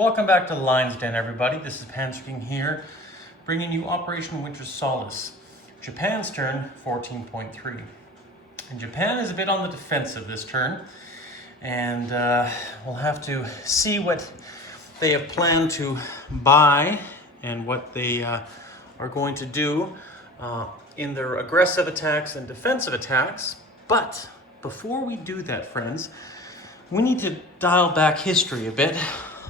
Welcome back to Lion's Den, everybody. This is Pansking here, bringing you Operation Winter Solace. Japan's turn, 14.3. And Japan is a bit on the defensive this turn, and we'll have to see what they have planned to buy and what they are going to do in their aggressive attacks and defensive attacks. But before we do that, friends, we need to dial back history a bit,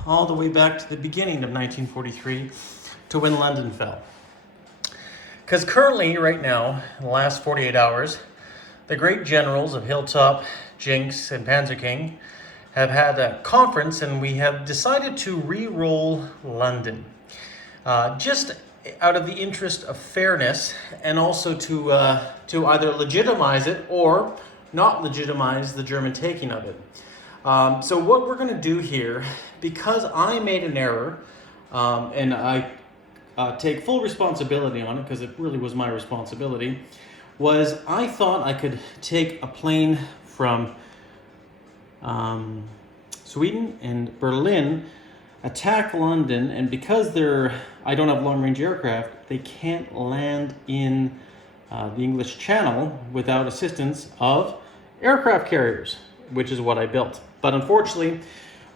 all the way back to the beginning of 1943 to when London fell. Because currently, right now, in the last 48 hours, the great generals of Hilltop, Jinx, and Panzer King have had a conference, and we have decided to re-roll London. Just out of the interest of fairness, and also to either legitimize it or not legitimize the German taking of it. So what we're going to do here, because I made an error, and I take full responsibility on it because it really was my responsibility, was I thought I could take a plane from Sweden and Berlin, attack London, and because I don't have long-range aircraft, they can't land in the English Channel without assistance of aircraft carriers, which is what I built. But unfortunately,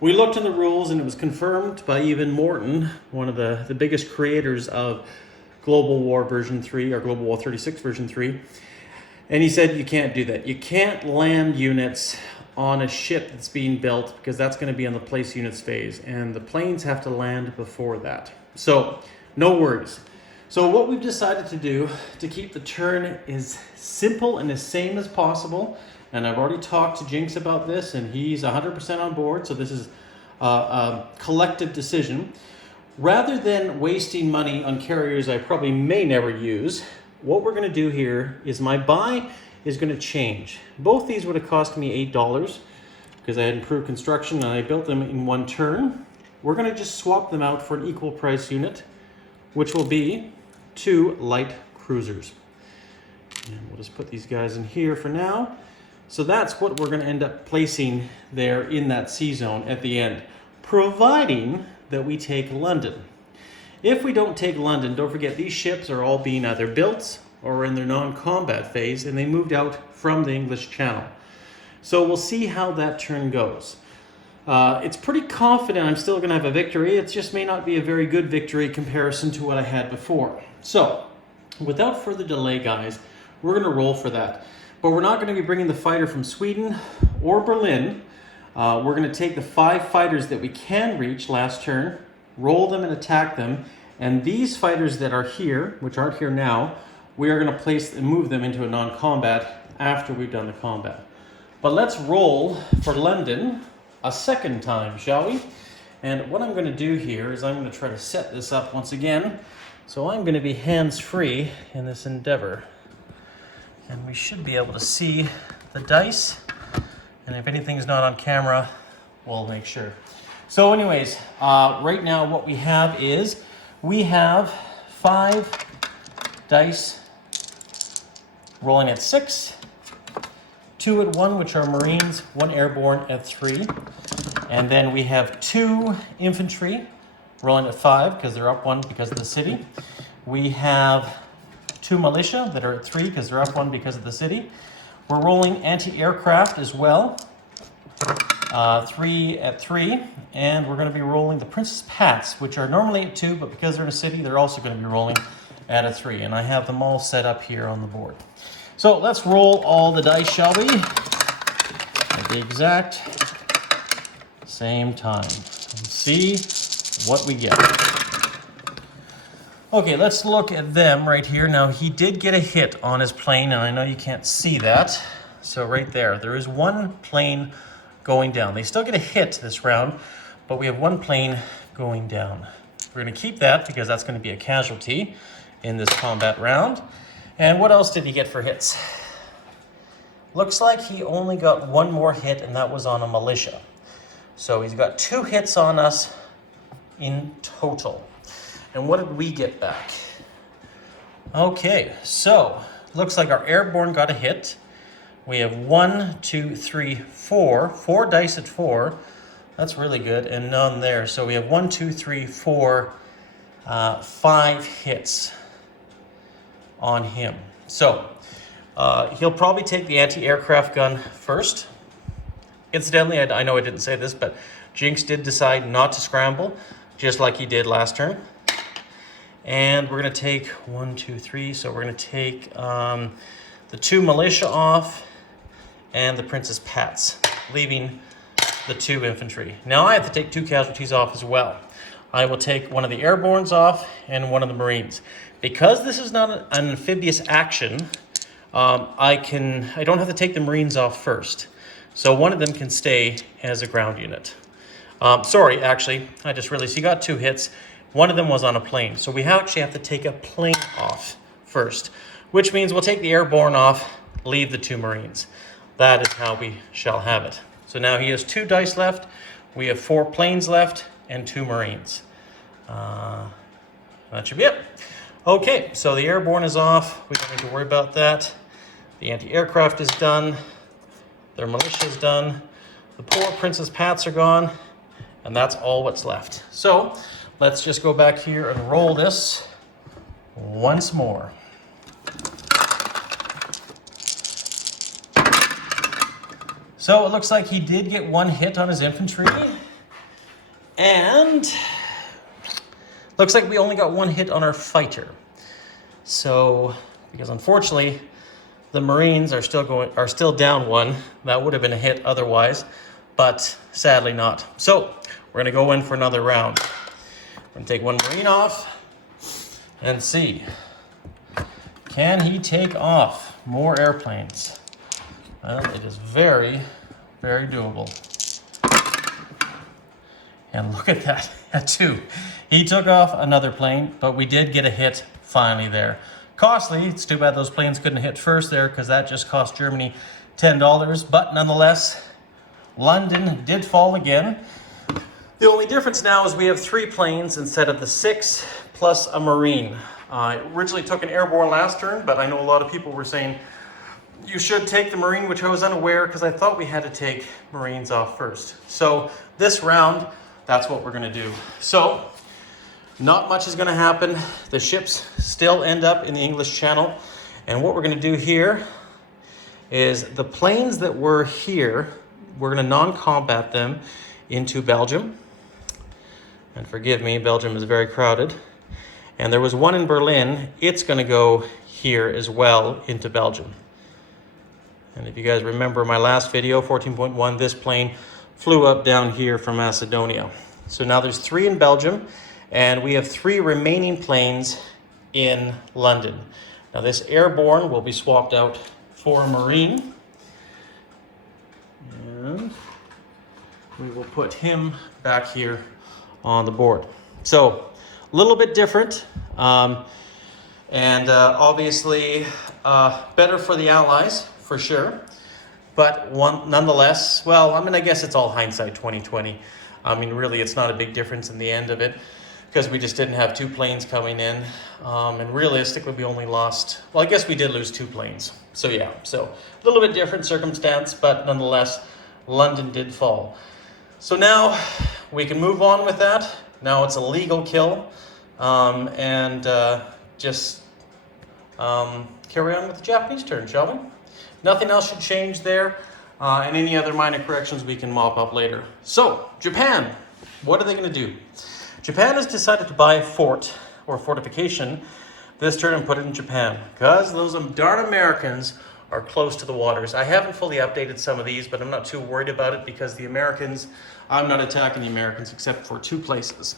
we looked in the rules and it was confirmed by even Morton, one of the biggest creators of Global War version 3, or Global War 36 version 3. And he said you can't do that. You can't land units on a ship that's being built because that's going to be on the place units phase. And the planes have to land before that. So no worries. So what we've decided to do to keep the turn as simple and as same as possible, and I've already talked to Jinx about this, and he's 100% on board, so this is a collective decision. Rather than wasting money on carriers I probably may never use, what we're going to do here is my buy is going to change. Both these would have cost me $8 because I had improved construction and I built them in one turn. We're going to just swap them out for an equal price unit, which will be 2 light cruisers. And we'll just put these guys in here for now. So that's what we're going to end up placing there in that C zone at the end, providing that we take London. If we don't take London, don't forget these ships are all being either built or in their non-combat phase, and they moved out from the English Channel. So we'll see how that turn goes. It's pretty confident I'm still going to have a victory. It just may not be a very good victory comparison to what I had before. So without further delay, guys, we're going to roll for that. But we're not going to be bringing the fighter from Sweden or Berlin. We're going to take the 5 fighters that we can reach last turn, roll them and attack them. And these fighters that are here, which aren't here now, we are going to place and move them into a non-combat after we've done the combat. But let's roll for London a second time, shall we? And what I'm going to do here is I'm going to try to set this up once again. So I'm going to be hands-free in this endeavor. And we should be able to see the dice. And if anything's not on camera, we'll make sure. So anyways, right now what we have is, we have 5 dice rolling at 6, 2 at 1, which are Marines, 1 airborne at 3. And then we have 2 infantry rolling at 5 because they're up 1 because of the city. We have 2 militia that are at 3 because they're up 1 because of the city. We're rolling anti-aircraft as well, 3 at 3, and we're going to be rolling the Princess Pats, which are normally at 2, but because they're in a city, they're also going to be rolling at a 3, and I have them all set up here on the board. So let's roll all the dice, shall we? At the exact same time, and see what we get. Okay, let's look at them right here. Now, he did get a hit on his plane, and I know you can't see that. So right there is 1 plane going down. They still get a hit this round, but we have 1 plane going down. We're going to keep that because that's going to be a casualty in this combat round. And what else did he get for hits? Looks like he only got 1 more hit, and that was on a militia. So he's got 2 hits on us in total. And what did we get back? Okay, so looks like our airborne got a hit. We have 1, 2, 3, 4 dice at 4, That's really good, and none there. So we have 1, 2, 3, 4, 5 hits on him. So he'll probably take the anti-aircraft gun first. Incidentally, I know I didn't say this, but Jinx did decide not to scramble, just like he did last turn. And we're going to take 1, 2, 3. So we're going to take the 2 militia off and the Princess Pats, leaving the 2 infantry. Now I have to take 2 casualties off as well. I will take one of the airbornes off and one of the Marines. Because this is not an amphibious action, I don't have to take the Marines off first. So one of them can stay as a ground unit. Sorry, actually, I just realized he got 2 hits. One of them was on a plane. So we actually have to take a plane off first, which means we'll take the airborne off, leave the 2 Marines. That is how we shall have it. So now he has 2 dice left. We have 4 planes left and 2 Marines. That should be it. Okay, so the airborne is off. We don't need to worry about that. The anti-aircraft is done. Their militia is done. The poor Princess Pats are gone. And that's all what's left. So let's just go back here and roll this once more. So it looks like he did get 1 hit on his infantry. And looks like we only got 1 hit on our fighter. So, because unfortunately, the Marines are still down 1. That would have been a hit otherwise, but sadly not. So we're going to go in for another round. We're going to take 1 Marine off and see. Can he take off more airplanes? Well, it is very, very doable. And look at that, at 2. He took off another plane, but we did get a hit finally there. Costly, it's too bad those planes couldn't hit first there because that just cost Germany $10. But nonetheless, London did fall again. The only difference now is we have 3 planes instead of the 6 plus a Marine. I originally took an airborne last turn, but I know a lot of people were saying you should take the Marine, which I was unaware because I thought we had to take Marines off first. So this round, that's what we're going to do. So not much is going to happen. The ships still end up in the English Channel. And what we're going to do here is the planes that were here, we're going to non-combat them into Belgium. And forgive me, Belgium is very crowded. And there was 1 in Berlin. It's going to go here as well into Belgium. And if you guys remember my last video, 14.1, this plane flew up down here from Macedonia. So now there's 3 in Belgium, and we have 3 remaining planes in London. Now this airborne will be swapped out for a Marine. And we will put him back here on the board. So a little bit different, and obviously better for the Allies, for sure. But nonetheless, well, I mean, I guess it's all hindsight 2020. I mean, really, it's not a big difference in the end of it because we just didn't have 2 planes coming in. And realistically, we only lost, well, I guess we did lose 2 planes. So yeah, so a little bit different circumstance, but nonetheless, London did fall. So now we can move on with that. Now it's a legal kill, and just carry on with the Japanese turn, shall we? Nothing else should change there, and any other minor corrections we can mop up later. So, Japan, what are they going to do? Japan has decided to buy a fort or fortification this turn and put it in Japan because those darn Americans are close to the waters. I haven't fully updated some of these, but I'm not too worried about it because the Americans, I'm not attacking the Americans except for 2 places.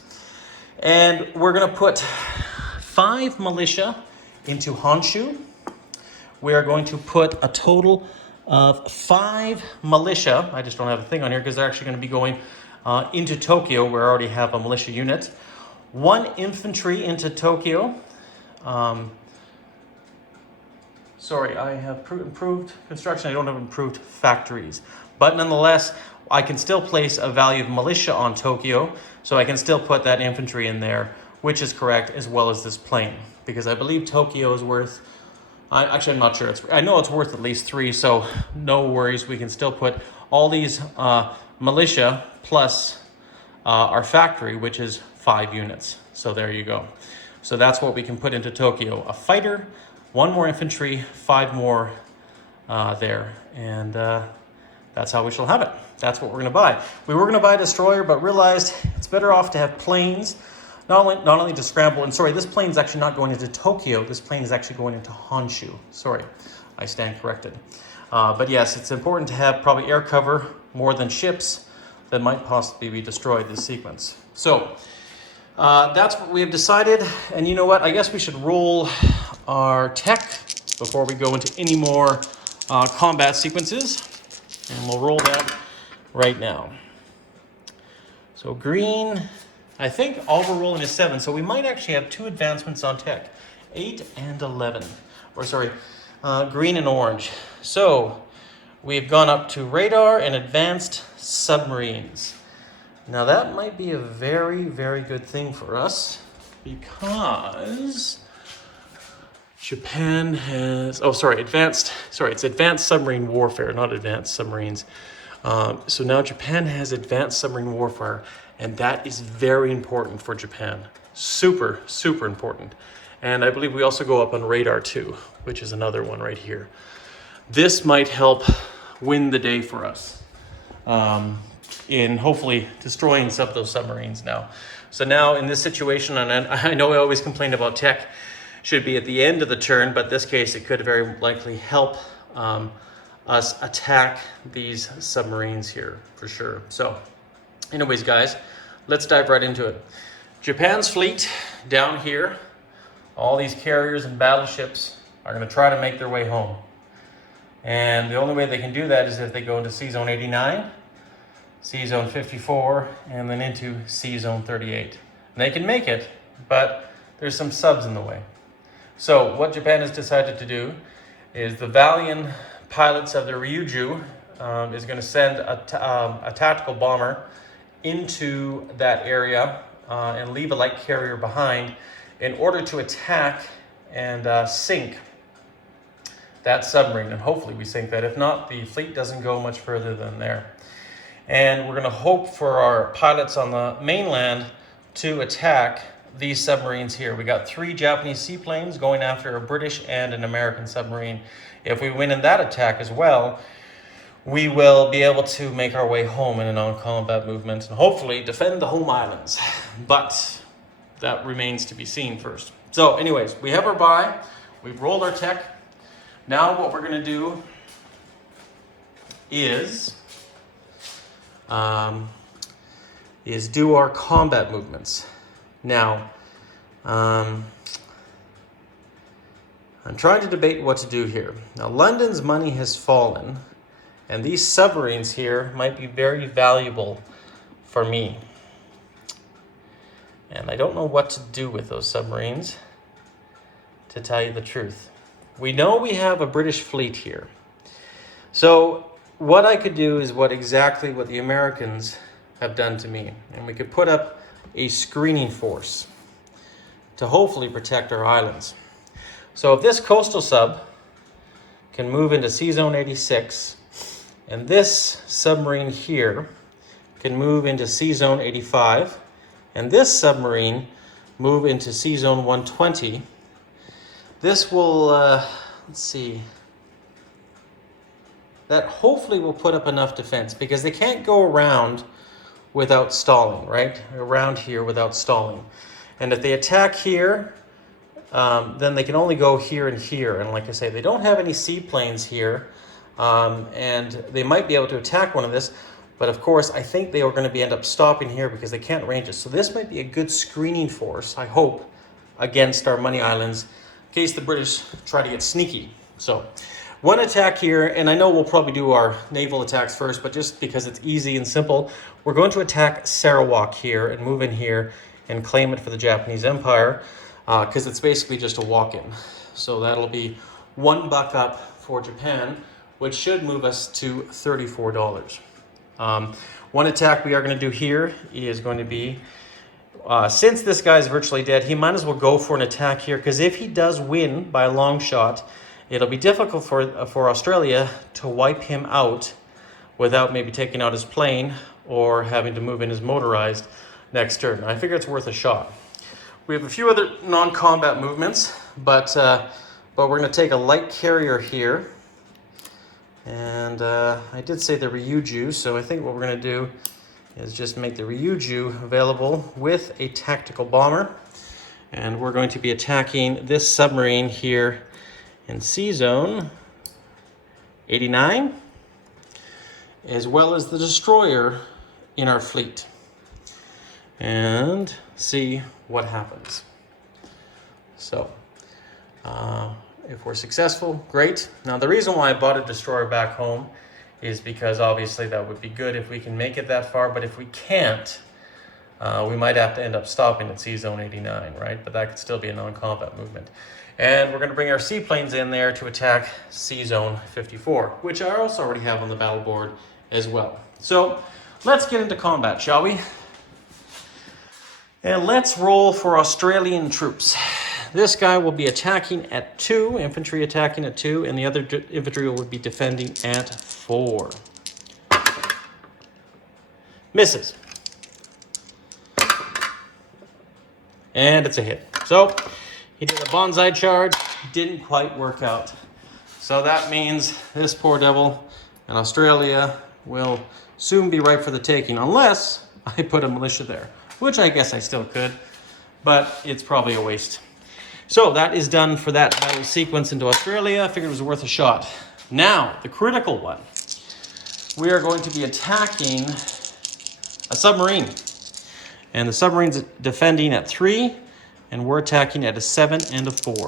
And we're going to put 5 militia into Honshu. We are going to put a total of 5 militia. I just don't have a thing on here because they're actually going to be going into Tokyo, where I already have a militia unit. 1 infantry into Tokyo. Sorry, I have improved construction. I don't have improved factories. But nonetheless, I can still place a value of militia on Tokyo, so I can still put that infantry in there, which is correct, as well as this plane. Because I believe Tokyo is worth, actually I'm not sure, I know it's worth at least 3, so no worries. We can still put all these militia plus our factory, which is 5 units. So there you go. So that's what we can put into Tokyo. A fighter, 1 more infantry, 5 more there. And that's how we shall have it. That's what we're going to buy. We were going to buy a destroyer, but realized it's better off to have planes, not only to scramble. And sorry, this plane is actually not going into Tokyo. This plane is actually going into Honshu. Sorry, I stand corrected. But yes, it's important to have probably air cover more than ships that might possibly be destroyed this sequence. So that's what we have decided. And you know what? I guess we should roll our tech before we go into any more combat sequences. And we'll roll that right now. So green, I think all we're rolling is 7. So we might actually have 2 advancements on tech, 8 and 11. Or sorry, green and orange. So we've gone up to radar and advanced submarines. Now that might be a very, very good thing for us because Japan has, it's advanced submarine warfare, not advanced submarines. So now Japan has advanced submarine warfare, and that is very important for Japan. Super, super important. And I believe we also go up on radar too, which is another one right here. This might help win the day for us in hopefully destroying some of those submarines now. So now in this situation, and I know I always complain about tech should be at the end of the turn, but in this case it could very likely help us attack these submarines here for sure. So anyways, guys, let's dive right into it. Japan's fleet down here, all these carriers and battleships are going to try to make their way home. And the only way they can do that is if they go into C-Zone 89, C-Zone 54, and then into C-Zone 38. And they can make it, but there's some subs in the way. So what Japan has decided to do is the Valiant pilots of the Ryuju is going to send a tactical bomber into that area and leave a light carrier behind in order to attack and sink that submarine. And hopefully we sink that. If not, the fleet doesn't go much further than there. And we're going to hope for our pilots on the mainland to attack these submarines here. We got 3 Japanese seaplanes going after a British and an American submarine. If we win in that attack as well, we will be able to make our way home in a non-combat movement and hopefully defend the home islands. But that remains to be seen first. So anyways, we have our buy. We've rolled our tech. Now what we're going to do is do our combat movements. Now, I'm trying to debate what to do here. Now, London's money has fallen, and these submarines here might be very valuable for me. And I don't know what to do with those submarines, to tell you the truth. We know we have a British fleet here. So what I could do is exactly what the Americans have done to me. And we could put up a screening force to hopefully protect our islands. So if this coastal sub can move into C-Zone 86, and this submarine here can move into C-Zone 85, and this submarine move into C-Zone 120, this will, let's see, that hopefully will put up enough defense because they can't go around without stalling, right? Around here without stalling. And if they attack here, then they can only go here and here. And like I say, they don't have any seaplanes here. And they might be able to attack one of this. But of course, I think they are going to end up stopping here because they can't range it. So this might be a good screening force, I hope, against our money islands in case the British try to get sneaky. So one attack here, and I know we'll probably do our naval attacks first, but just because it's easy and simple, we're going to attack Sarawak here and move in here and claim it for the Japanese Empire because it's basically just a walk-in. So that'll be $1 up for Japan, which should move us to $34. One attack we are going to do here is going to be, since this guy's virtually dead, he might as well go for an attack here because if he does win by a long shot, it'll be difficult for Australia to wipe him out without maybe taking out his plane or having to move in his motorized next turn. I figure it's worth a shot. We have a few other non-combat movements, but we're going to take a light carrier here. And I did say the Ryuju, so I think what we're going to do is just make the Ryuju available with a tactical bomber. And we're going to be attacking this submarine here in Sea Zone 89, as well as the destroyer in our fleet. And see what happens. So, if we're successful, great. Now, the reason why I bought a destroyer back home is because obviously that would be good if we can make it that far, but if we can't, we might have to end up stopping at Sea Zone 89, right? But that could still be a non-combat movement. And we're going to bring our seaplanes in there to attack Sea Zone 54, which I also already have on the battle board as well. So, let's get into combat, shall we? And let's roll for Australian troops. This guy will be attacking at 2, infantry attacking at 2, and the other infantry will be defending at 4. Misses. And it's a hit. So, he did a bonsai charge, didn't quite work out. So that means this poor devil in Australia will soon be ripe for the taking, unless I put a militia there. Which I guess I still could, but it's probably a waste. So that is done for that battle sequence into Australia. I figured it was worth a shot. Now, the critical one. We are going to be attacking a submarine. And the submarine's defending at 3, and we're attacking at a 7 and a 4.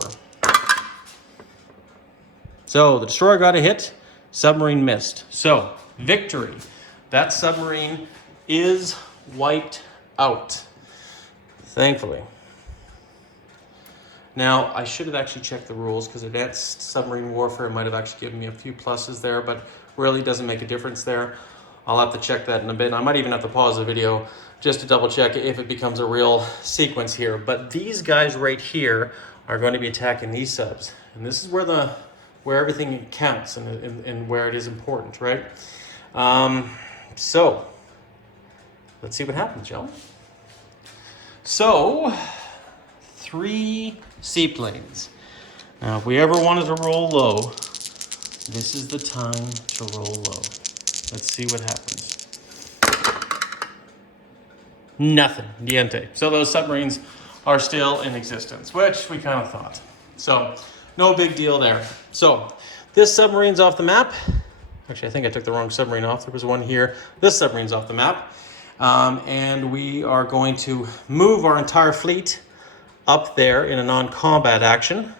So the destroyer got a hit, submarine missed. So, victory. That submarine is wiped out, thankfully. Now, I should have actually checked the rules, because advanced submarine warfare might have actually given me a few pluses there, but really doesn't make a difference there. I'll have to check that in a bit. I might even have to pause the video just to double check if it becomes a real sequence here. But these guys right here are going to be attacking these subs. And this is where everything counts and where it is important, right? So, let's see what happens, shall we? So, 3 seaplanes. Now, if we ever wanted to roll low, this is the time to roll low. Let's see what happens. Nothing. Niente. So those submarines are still in existence, which we kind of thought. So, no big deal there. So, this submarine's off the map. Actually, I think I took the wrong submarine off. There was one here. This submarine's off the map. And we are going to move our entire fleet up there in a non-combat action,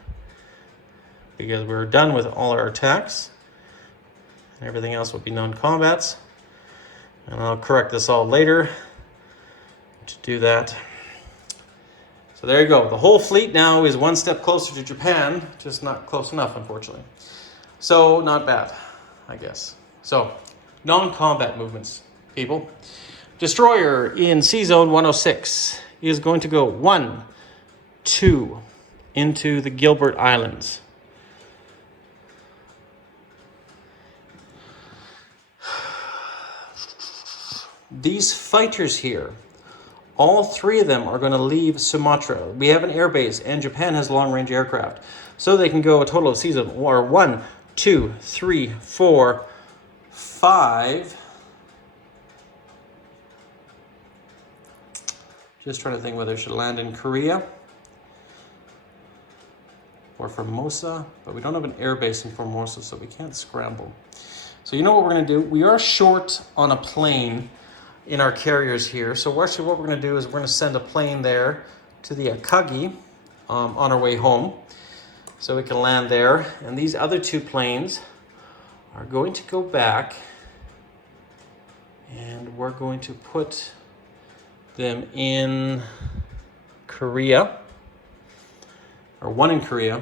because we're done with all our attacks. And everything else will be non-combats. And I'll correct this all later to do that. So there you go. The whole fleet now is one step closer to Japan, just not close enough, unfortunately. So, not bad, I guess. So, non-combat movements, people. Destroyer in Sea Zone 106 is going to go 1, 2 into the Gilbert Islands. These fighters here, all 3 of them are going to leave Sumatra. We have an airbase, and Japan has long-range aircraft. So they can go a total of Sea Zone 1, 2, 3, 4, 5. Just trying to think whether I should land in Korea or Formosa, but we don't have an airbase in Formosa, so we can't scramble. So you know what we're going to do? We are short on a plane in our carriers here. So actually what we're going to do is we're going to send a plane there to the Akagi on our way home, so we can land there. And these other 2 planes are going to go back, and we're going to put them in Korea, or 1 in Korea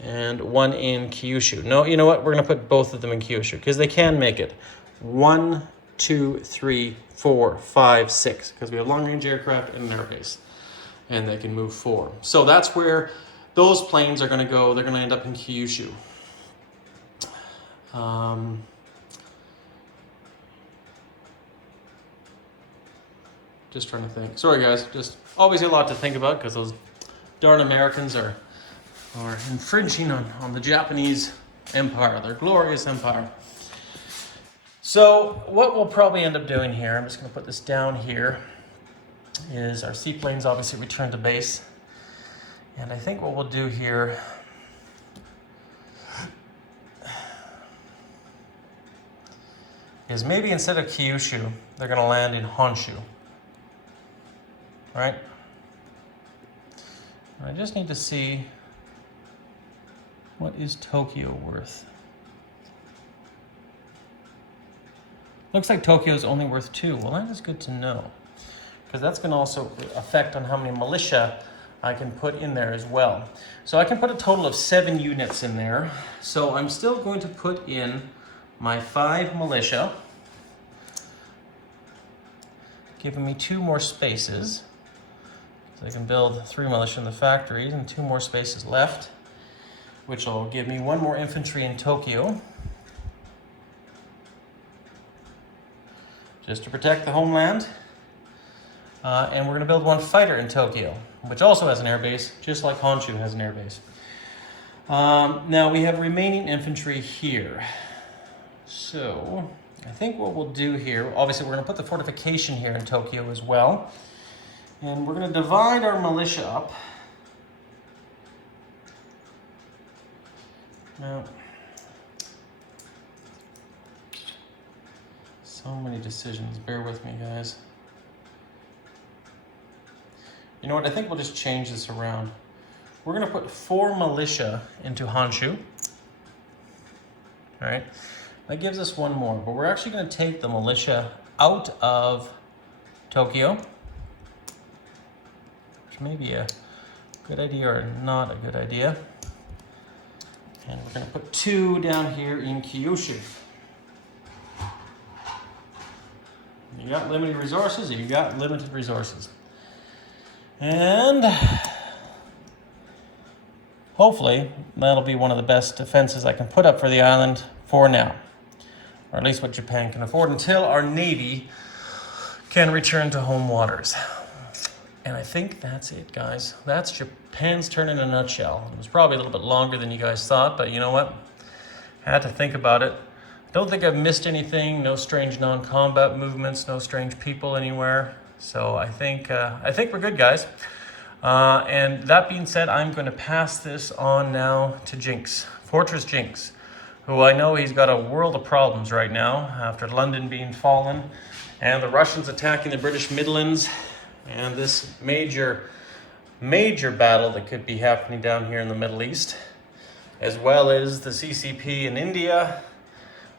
and 1 in Kyushu. No, you know what? We're going to put both of them in Kyushu, because they can make it 1, 2, 3, 4, 5, 6, because we have long-range aircraft and an airbase, and they can move 4. So that's where those planes are going to go. They're going to end up in Kyushu. Just trying to think. Sorry, guys. Just always a lot to think about because those darn Americans are infringing on the Japanese empire, their glorious empire. So what we'll probably end up doing here, I'm just going to put this down here, is our seaplanes obviously return to base. And I think what we'll do here is maybe instead of Kyushu, they're going to land in Honshu. Right? I just need to see what is Tokyo worth. Looks like Tokyo is only worth 2. Well, that is good to know, because that's going to also affect on how many militia I can put in there as well. So I can put a total of 7 units in there. So I'm still going to put in my 5 militia, giving me 2 more spaces. So I can build 3 militia in the factories and 2 more spaces left, which will give me 1 more infantry in Tokyo, just to protect the homeland. And we're going to build 1 fighter in Tokyo, which also has an airbase, just like Honshu has an airbase. Now we have remaining infantry here. So I think what we'll do here, obviously we're going to put the fortification here in Tokyo as well. And we're going to divide our militia up. Now, so many decisions. Bear with me, guys. You know what? I think we'll just change this around. We're going to put 4 militia into Honshu. All right. That gives us 1 more, but we're actually going to take the militia out of Tokyo, which may be a good idea or not a good idea. And we're going to put 2 down here in Kyushu. You got limited resources, you got limited resources. And hopefully that'll be one of the best defenses I can put up for the island for now. Or at least what Japan can afford until our navy can return to home waters. And I think that's it, guys. That's Japan's turn in a nutshell. It was probably a little bit longer than you guys thought, but you know what? I had to think about it. Don't think I've missed anything. No strange non-combat movements, no strange people anywhere. So I think we're good, guys. And that being said, I'm going to pass this on now to Jinx, Fortress Jinx, who I know he's got a world of problems right now after London being fallen and the Russians attacking the British Midlands and this major battle that could be happening down here in the Middle East, as well as the CCP in India.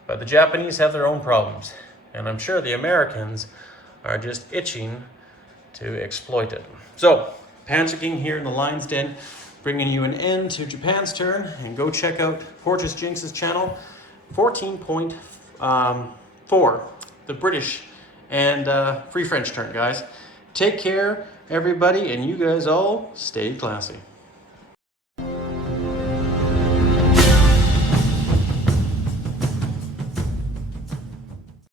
But the Japanese have their own problems, and I'm sure the Americans are just itching to exploit it. So, Panzer King here in the Lion's Den, bringing you an end to Japan's turn, and go check out Fortress Jinx's channel, 14.4, the British and Free French turn, guys. Take care, everybody, and you guys all stay classy.